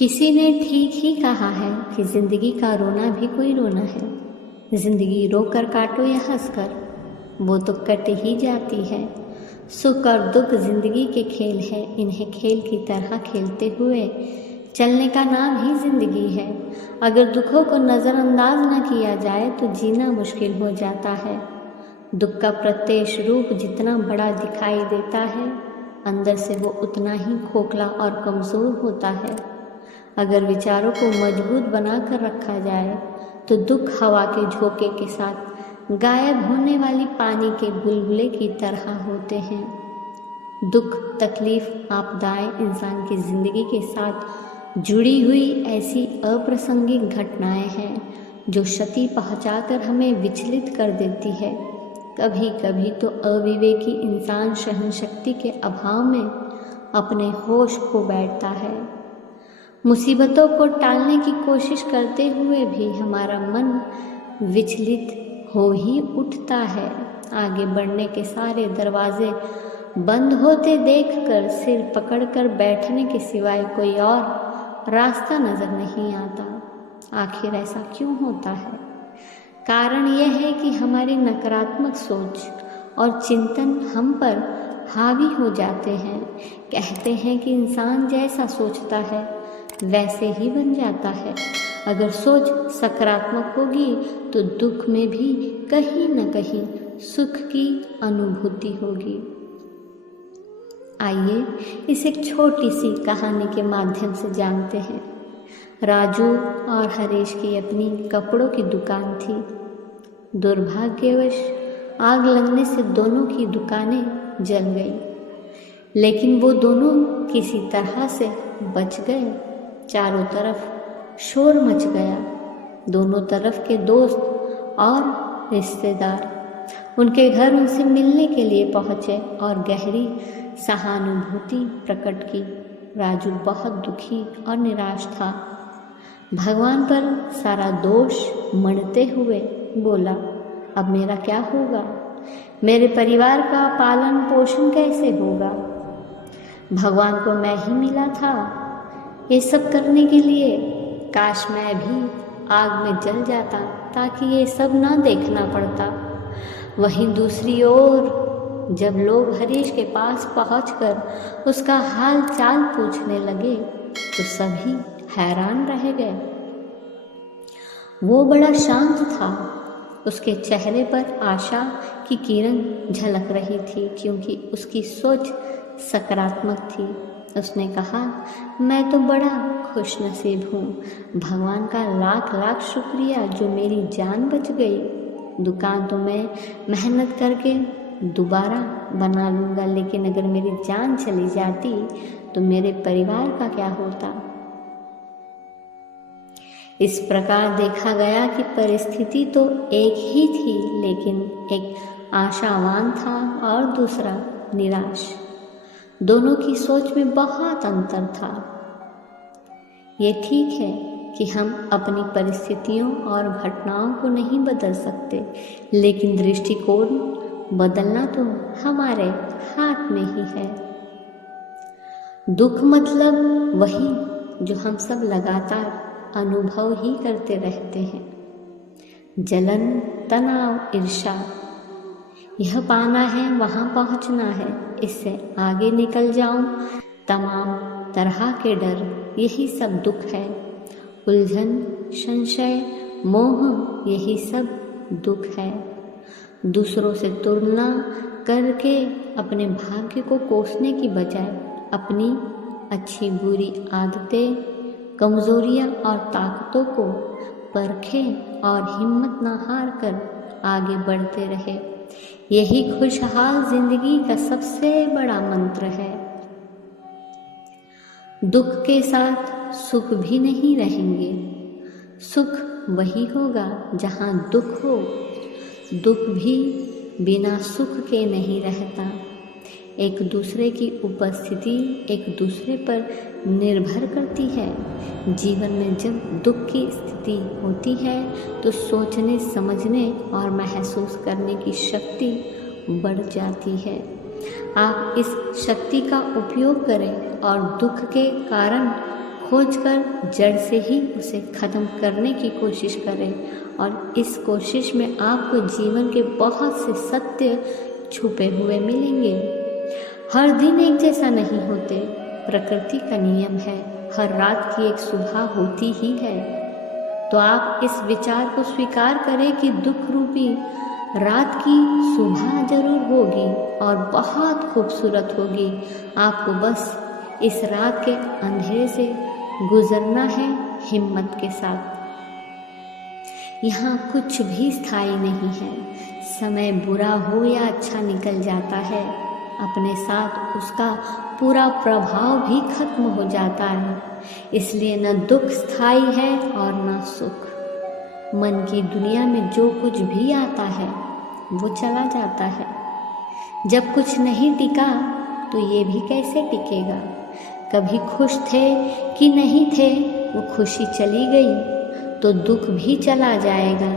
किसी ने ठीक ही कहा है कि जिंदगी का रोना भी कोई रोना है। जिंदगी रोकर काटो या हंसकर, वो तो कट ही जाती है। सुख और दुख जिंदगी के खेल है, इन्हें खेल की तरह खेलते हुए चलने का नाम ही जिंदगी है। अगर दुखों को नज़रअंदाज न किया जाए तो जीना मुश्किल हो जाता है। दुख का प्रत्यक्ष रूप जितना बड़ा दिखाई देता है, अंदर से वो उतना ही खोखला और कमज़ोर होता है। अगर विचारों को मजबूत बनाकर रखा जाए तो दुख हवा के झोंके के साथ गायब होने वाली पानी के बुलबुले की तरह होते हैं। दुख, तकलीफ, आपदाएं इंसान की ज़िंदगी के साथ जुड़ी हुई ऐसी अप्रासंगिक घटनाएं हैं जो क्षति पहुंचाकर हमें विचलित कर देती है। कभी कभी तो अविवेकी इंसान सहनशक्ति के अभाव में अपने होश खो बैठता है। मुसीबतों को टालने की कोशिश करते हुए भी हमारा मन विचलित हो ही उठता है। आगे बढ़ने के सारे दरवाजे बंद होते देखकर सिर पकड़कर बैठने के सिवाय कोई और रास्ता नजर नहीं आता। आखिर ऐसा क्यों होता है? कारण यह है कि हमारी नकारात्मक सोच और चिंतन हम पर हावी हो जाते हैं। कहते हैं कि इंसान जैसा सोचता है वैसे ही बन जाता है। अगर सोच सकारात्मक होगी तो दुख में भी कहीं न कहीं सुख की अनुभूति होगी। आइए इस एक छोटी सी कहानी के माध्यम से जानते हैं। राजू और हरीश की अपनी कपड़ों की दुकान थी। दुर्भाग्यवश आग लगने से दोनों की दुकानें जल गई, लेकिन वो दोनों किसी तरह से बच गए। चारों तरफ शोर मच गया। दोनों तरफ के दोस्त और रिश्तेदार उनके घर उनसे मिलने के लिए पहुंचे और गहरी सहानुभूति प्रकट की। राजू बहुत दुखी और निराश था। भगवान पर सारा दोष मढ़ते हुए बोला, अब मेरा क्या होगा? मेरे परिवार का पालन पोषण कैसे होगा? भगवान को मैं ही मिला था ये सब करने के लिए। काश मैं भी आग में जल जाता ताकि ये सब ना देखना पड़ता। वहीं दूसरी ओर जब लोग हरीश के पास पहुंचकर उसका हाल चाल पूछने लगे तो सभी हैरान रह गए। वो बड़ा शांत था। उसके चेहरे पर आशा की किरण झलक रही थी क्योंकि उसकी सोच सकारात्मक थी। उसने कहा, मैं तो बड़ा खुशनसीब हूँ। भगवान का लाख लाख शुक्रिया जो मेरी जान बच गई। दुकान तो मैं मेहनत करके दोबारा बना लूँगा, लेकिन अगर मेरी जान चली जाती तो मेरे परिवार का क्या होता? इस प्रकार देखा गया कि परिस्थिति तो एक ही थी, लेकिन एक आशावान था और दूसरा निराश। दोनों की सोच में बहुत अंतर था। ये ठीक है कि हम अपनी परिस्थितियों और घटनाओं को नहीं बदल सकते, लेकिन दृष्टिकोण बदलना तो हमारे हाथ में ही है। दुख मतलब वही जो हम सब लगातार अनुभव ही करते रहते हैं। जलन, तनाव, ईर्ष्या, यह पाना है, वहाँ पहुँचना है, इससे आगे निकल जाऊं, तमाम तरह के डर, यही सब दुख है। उलझन, संशय, मोह, यही सब दुख है। दूसरों से तुलना करके अपने भाग्य को कोसने की बजाय अपनी अच्छी बुरी आदतें, कमजोरियां और ताकतों को परखें और हिम्मत न हार कर आगे बढ़ते रहे। यही खुशहाल जिंदगी का सबसे बड़ा मंत्र है। दुख के साथ सुख भी नहीं रहेंगे। सुख वही होगा जहाँ दुख हो। दुख भी बिना सुख के नहीं रहता। एक दूसरे की उपस्थिति एक दूसरे पर निर्भर करती है। जीवन में जब दुख की स्थिति होती है तो सोचने, समझने और महसूस करने की शक्ति बढ़ जाती है। आप इस शक्ति का उपयोग करें और दुख के कारण खोजकर जड़ से ही उसे ख़त्म करने की कोशिश करें। और इस कोशिश में आपको जीवन के बहुत से सत्य छुपे हुए मिलेंगे। हर दिन एक जैसा नहीं होते, प्रकृति का नियम है, हर रात की एक सुबह होती ही है। तो आप इस विचार को स्वीकार करें कि दुख रूपी रात की सुबह जरूर होगी और बहुत खूबसूरत होगी। आपको बस इस रात के अंधेरे से गुजरना है हिम्मत के साथ। यहाँ कुछ भी स्थायी नहीं है। समय बुरा हो या अच्छा निकल जाता है, अपने साथ उसका पूरा प्रभाव भी खत्म हो जाता है। इसलिए न दुख स्थायी है और न सुख। मन की दुनिया में जो कुछ भी आता है वो चला जाता है। जब कुछ नहीं टिका तो ये भी कैसे टिकेगा। कभी खुश थे कि नहीं थे, वो खुशी चली गई तो दुख भी चला जाएगा।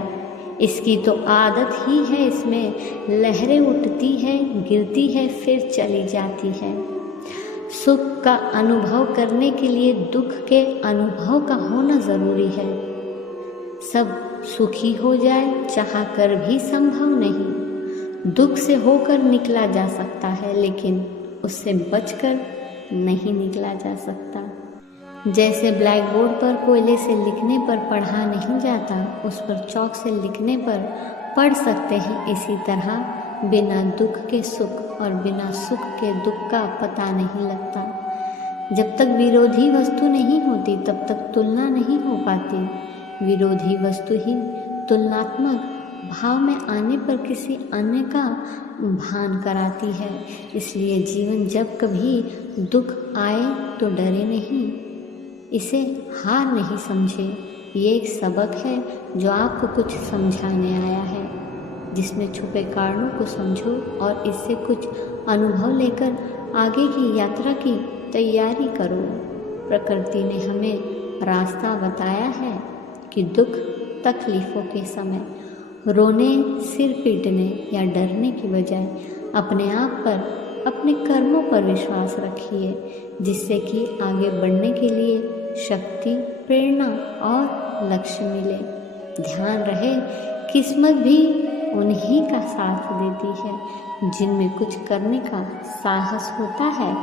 इसकी तो आदत ही है, इसमें लहरें उठती हैं, गिरती है, फिर चली जाती है। सुख का अनुभव करने के लिए दुख के अनुभव का होना ज़रूरी है। सब सुखी हो जाए चाह कर भी संभव नहीं। दुख से होकर निकला जा सकता है, लेकिन उससे बचकर नहीं निकला जा सकता। जैसे ब्लैक बोर्ड पर कोयले से लिखने पर पढ़ा नहीं जाता, उस पर चौक से लिखने पर पढ़ सकते हैं। इसी तरह बिना दुख के सुख और बिना सुख के दुख का पता नहीं लगता। जब तक विरोधी वस्तु नहीं होती तब तक तुलना नहीं हो पाती। विरोधी वस्तु ही तुलनात्मक भाव में आने पर किसी अन्य का भान कराती है। इसलिए जीवन जब कभी दुख आए तो डरे नहीं, इसे हार नहीं समझे। ये एक सबक है जो आपको कुछ समझाने आया है, जिसमें छुपे कारणों को समझो और इससे कुछ अनुभव लेकर आगे की यात्रा की तैयारी करो। प्रकृति ने हमें रास्ता बताया है कि दुख तकलीफ़ों के समय रोने, सिर पीटने या डरने की बजाय अपने आप पर, अपने कर्मों पर विश्वास रखिए, जिससे कि आगे बढ़ने के लिए शक्ति, प्रेरणा और लक्ष्य मिले। ध्यान रहे, किस्मत भी उन्हीं का साथ देती है जिनमें कुछ करने का साहस होता है।